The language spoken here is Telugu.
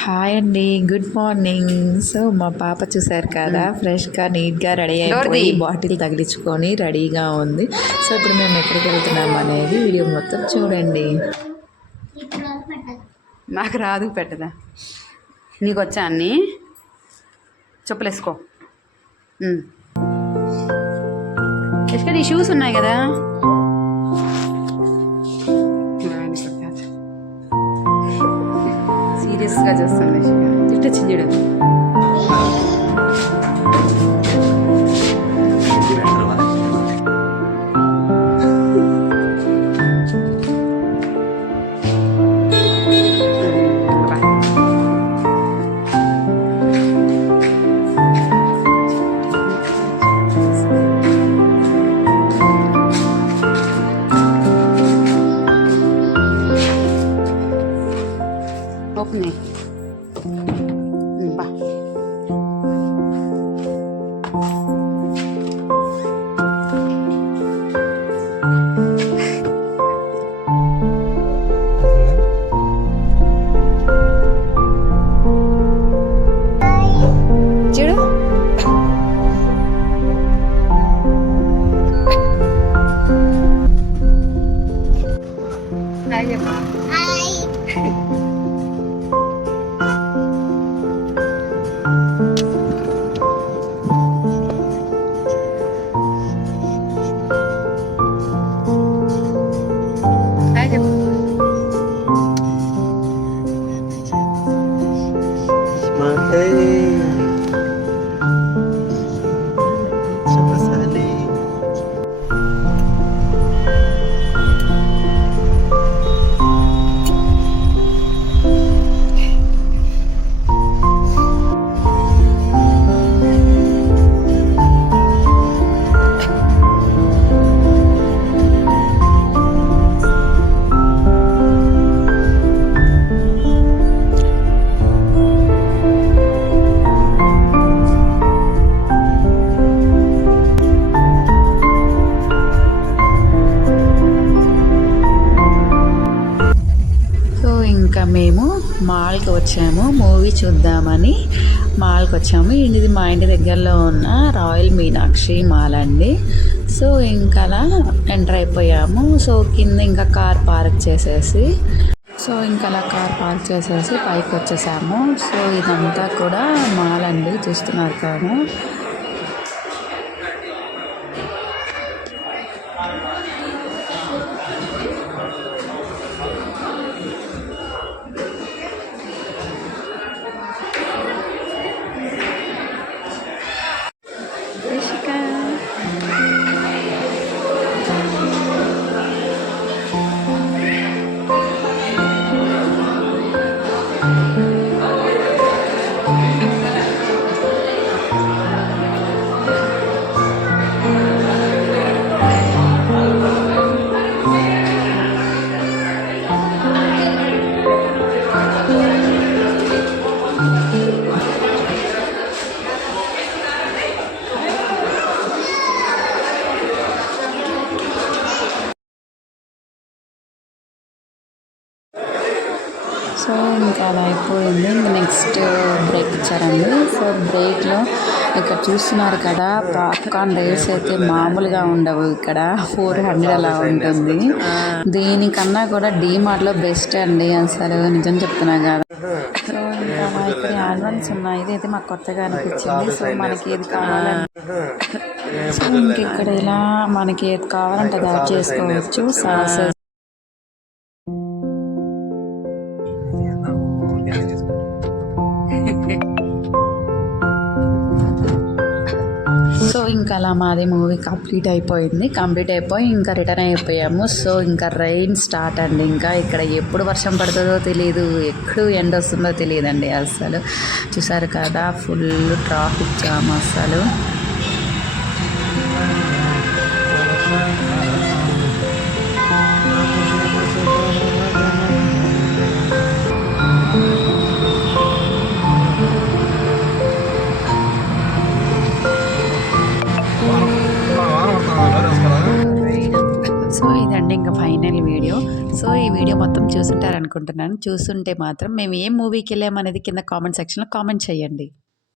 హాయ్ అండి, గుడ్ మార్నింగ్. సో మా పాప చూసారు కదా, ఫ్రెష్గా నీట్గా రెడీ అయిపోయి బాటిల్ తగిలించుకొని రెడీగా ఉంది. సో ఇప్పుడు మేము ఎక్కడికి వెళ్తున్నాం అనేది వీడియో మొత్తం చూడండి. నాకు రాదు పెట్టదా. నీకు వచ్చా అన్ని చెప్పులేసుకో. ఎక్కడ ఈ షూస్ ఉన్నాయి కదా. సీరియస్గా చూస్తాను జస్ట్ వచ్చింది. ఓపెన్ బా. చూడు హాయ్ చెప్పా. ఇంకా మేము మాల్కి వచ్చాము, మూవీ చూద్దామని మాల్కి వచ్చాము. ఇది మా ఇంటి దగ్గరలో ఉన్న రాయల్ మీనాక్షి మాల్ అండి. సో ఇంకా అలా ఎంటర్ అయిపోయాము. సో కింద ఇంకా కార్ పార్క్ చేసేసి అలా కార్ పార్క్ చేసేసి పైకి వచ్చేసాము. సో ఇదంతా కూడా మాల్ అండి, చూస్తున్నారు కదా. సో ఇంకా అలా అయిపోయింది. నెక్స్ట్ బ్రేక్ ఇచ్చారండి. సో బ్రేక్లో ఇక్కడ చూస్తున్నారు కదా, పాప్కార్న్ రేట్స్ అయితే మామూలుగా ఉండవు. ఇక్కడ 400 అలా ఉంటుంది. దీనికన్నా కూడా డీమార్ట్లో బెస్ట్ అండి, అసలు నిజం చెప్తున్నా కదా. సో ఇంకా ఇక్కడ యాన్వల్స్ ఉన్నాయి. ఇదైతే మాకు కొత్తగా అనిపించింది. సో మనకి ఏది కావాలంటే సో ఇంక ఇక్కడ ఇలా మనకి ఏది కావాలంటే అది యాడ్ చేసుకోవచ్చు. సాసెస్ సో ఇంకా అలా మాది మూవీ కంప్లీట్ అయిపోయి ఇంకా రిటర్న్ అయిపోయాము. సో ఇంకా రైన్ స్టార్ట్ అండి. ఇంకా ఇక్కడ ఎప్పుడు వర్షం పడుతుందో తెలియదు, ఎప్పుడు ఎండ వస్తుందో తెలియదండి. అసలు చూసారు కదా, ఫుల్ ట్రాఫిక్ జామ్ అసలు. సో ఇదండి ఇంకా ఫైనల్ వీడియో. సో ఈ వీడియో మొత్తం చూసుంటారనుకుంటున్నాను. చూస్తుంటే మాత్రం మేము ఏ మూవీకి వెళ్ళామనేది కింద కామెంట్ సెక్షన్లో కామెంట్ చేయండి.